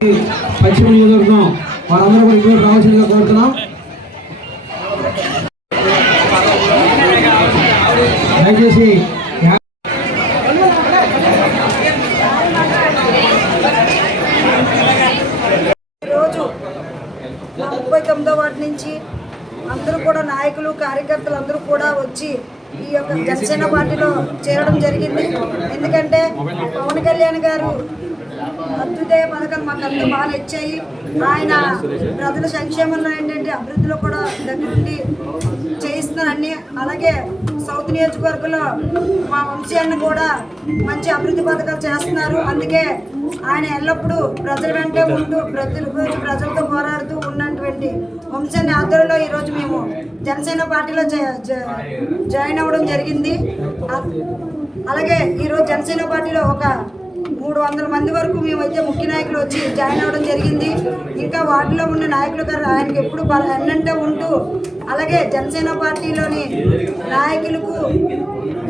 పశ్చిమ నియోజకవర్గం వారందరూ కూడా ఇక్కడ రావాల్సిందిగా కోరుతున్నాం. దయచేసి ముప్పై తొమ్మిదో వాటి నుంచి అందరూ కూడా నాయకులు కార్యకర్తలు అందరూ కూడా వచ్చి ఈ యొక్క జనసేన పార్టీలో చేరడం జరిగింది. ఎందుకంటే పవన్ కళ్యాణ్ గారు అభ్యుదయ పథకం మాకు అంత బాగా నచ్చాయి. ఆయన ప్రజల సంక్షేమంలో ఏంటంటే అభివృద్ధిలో కూడా దగ్గరుండి చేయిస్తున్నారు అలాగే సౌత్ నియోజకవర్గంలో మా వంశాన్ని కూడా మంచి అభివృద్ధి పథకాలు చేస్తున్నారు. అందుకే ఆయన ఎల్లప్పుడూ ప్రజల వెంటే ఉంటూ ప్రజల గురించి ప్రజలతో పోరాడుతూ ఉన్నటువంటి వంశాన్ని ఆధ్వర్యంలో ఈరోజు మేము జనసేన పార్టీలో జాయిన్ అవ్వడం జరిగింది. అలాగే ఈరోజు జనసేన పార్టీలో ఒక మూడు వందల మంది వరకు మేమైతే ముఖ్య నాయకులు వచ్చి జాయిన్ అవ్వడం జరిగింది. ఇంకా వాటిలో ఉన్న నాయకులు గారు ఆయనకి ఎప్పుడు ఎన్నంటే ఉంటూ అలాగే జనసేన పార్టీలోని నాయకులకు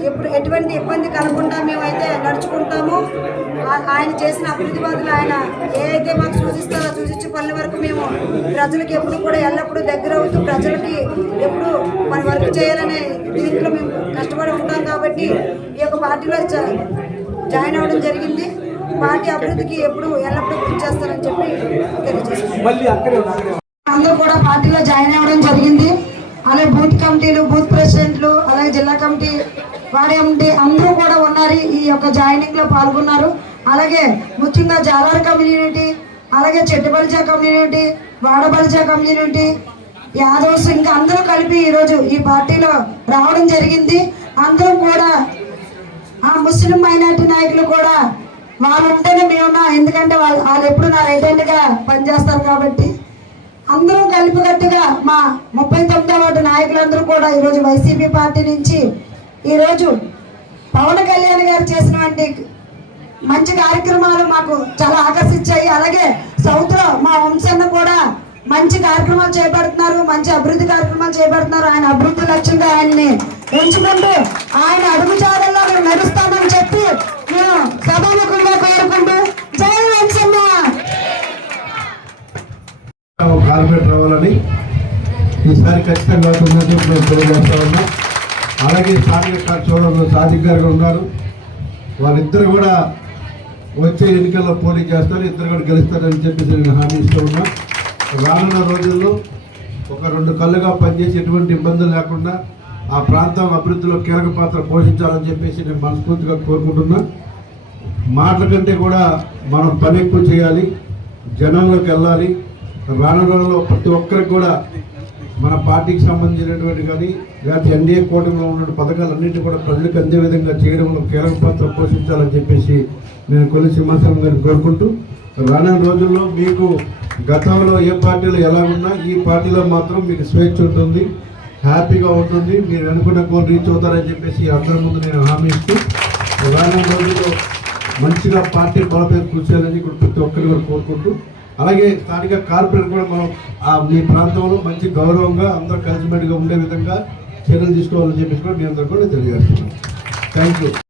ఎప్పుడు ఎటువంటి ఇబ్బంది కలగకుండా మేమైతే నడుచుకుంటాము. ఆయన చేసిన అభివృద్ధి బాధలు ఆయన ఏ అయితే మాకు సూచిస్తారో సూచించే పనుల వరకు మేము ప్రజలకు ఎప్పుడు కూడా ఎల్లప్పుడూ దగ్గర అవుతూ ప్రజలకి ఎప్పుడు మన వర్క్ చేయాలనే దీంట్లో మేము కష్టపడి ఉంటాం కాబట్టి ఈ యొక్క పార్టీలో జాయిన్ అవ్వడం జరిగింది. పార్టీ అభివృద్ధికి ఎప్పుడు ఎల్లప్పుడూ కృషి చేస్తారని చెప్పి తెలియజేస్తున్నాం. అందరూ కూడా పార్టీలో జాయిన్ అవ్వడం జరిగింది. అలాగే బూత్ కమిటీలు బూత్ ప్రెసిడెంట్లు అలాగే జిల్లా కమిటీ వారి కమిటీ అందరూ కూడా ఉన్నారు. ఈ యొక్క జాయినింగ్లో పాల్గొన్నారు. అలాగే ముఖ్యంగా జాలార్ కమ్యూనిటీ అలాగే చెట్టుబలిజ కమ్యూనిటీ వాడబలిజ కమ్యూనిటీ యాదవ్స్ ఇంకా అందరూ కలిపి ఈరోజు ఈ పార్టీలో రావడం జరిగింది. అందరూ కూడా ఆ ముస్లిం మైనార్టీ నాయకులు కూడా వారు ఉంటేనే మేమున్నా ఎందుకంటే వాళ్ళు వాళ్ళు ఎప్పుడు నా రైట్ హ్యాండ్ పనిచేస్తారు కాబట్టి. అందరం కలిపికట్టుగా మా ముప్పై తొమ్మిదో వాటి నాయకులందరూ కూడా ఈరోజు వైసీపీ పార్టీ నుంచి ఈరోజు పవన్ కళ్యాణ్ గారు చేసినటువంటి మంచి కార్యక్రమాలు మాకు చాలా ఆకర్షించాయి. అలాగే సౌత్లో మా వంశన్న కూడా మంచి కార్యక్రమాలు చేపడుతున్నారు మంచి అభివృద్ధి కార్యక్రమాలు చేపడుతున్నారు. ఆయన అభివృద్ధి లక్ష్యంగా ఆయన్ని ఎంచుకుంటూ ఆయన అడుగుజాడల్లో మేము నడుస్తామని చెప్పి మేము సభాముఖంగా కోరుకుంటూ జై కార్పొరేట్ రావాలని ఈసారి ఖచ్చితంగా అవుతుందని చెప్పి మేము తెలియజేస్తా ఉన్నాం. అలాగే స్థానిక చూడండి సాదిక్ గారు ఉన్నారు. వాళ్ళిద్దరు కూడా వచ్చే ఎన్నికల్లో పోటీ చేస్తారు ఇద్దరు కూడా గెలుస్తారని చెప్పేసి నేను హామీ ఇస్తూ ఉన్నా. రానున్న రోజుల్లో ఒక రెండు కళ్ళుగా పనిచేసి ఎటువంటి ఇబ్బందులు లేకుండా ఆ ప్రాంతం అభివృద్ధిలో కీలక పాత్ర పోషించాలని చెప్పేసి నేను మనస్ఫూర్తిగా కోరుకుంటున్నా. మాటల కంటే కూడా మనం పని ఎక్కువ చేయాలి జనంలోకి వెళ్ళాలి. రానున్న రోజుల్లో ప్రతి ఒక్కరికి కూడా మన పార్టీకి సంబంధించినటువంటి కానీ లేకపోతే ఎన్డీఏ కూటమిలో ఉన్న పథకాలన్నింటినీ కూడా ప్రజలకు అందే విధంగా చేయడంలో కీలక పాత్ర పోషించాలని చెప్పేసి నేను కొలి సింహాసనం గారిని కోరుకుంటూ రానున్న రోజుల్లో మీకు గతంలో ఏ పార్టీలో ఎలా ఉన్నా ఈ పార్టీలో మాత్రం మీకు స్వేచ్ఛ ఉంటుంది హ్యాపీగా ఉంటుంది. మీరు అనుకున్న గోల్ రీచ్ అవుతారని చెప్పేసి అందరి ముందు నేను హామీ ఇస్తూ రానున్న రోజుల్లో మంచిగా పార్టీ బలపై కృషి చేయాలని ప్రతి ఒక్కరిని కూడా కోరుకుంటూ అలాగే స్థానిక కార్పొరేట్ కూడా మనం ఆ మీ ప్రాంతంలో మంచి గౌరవంగా అందరూ కలిసిమెట్టుగా ఉండే విధంగా చర్యలు తీసుకోవాలని చెప్పేసి కూడా మీ అందరూ కూడా తెలియజేస్తున్నాను. Thank you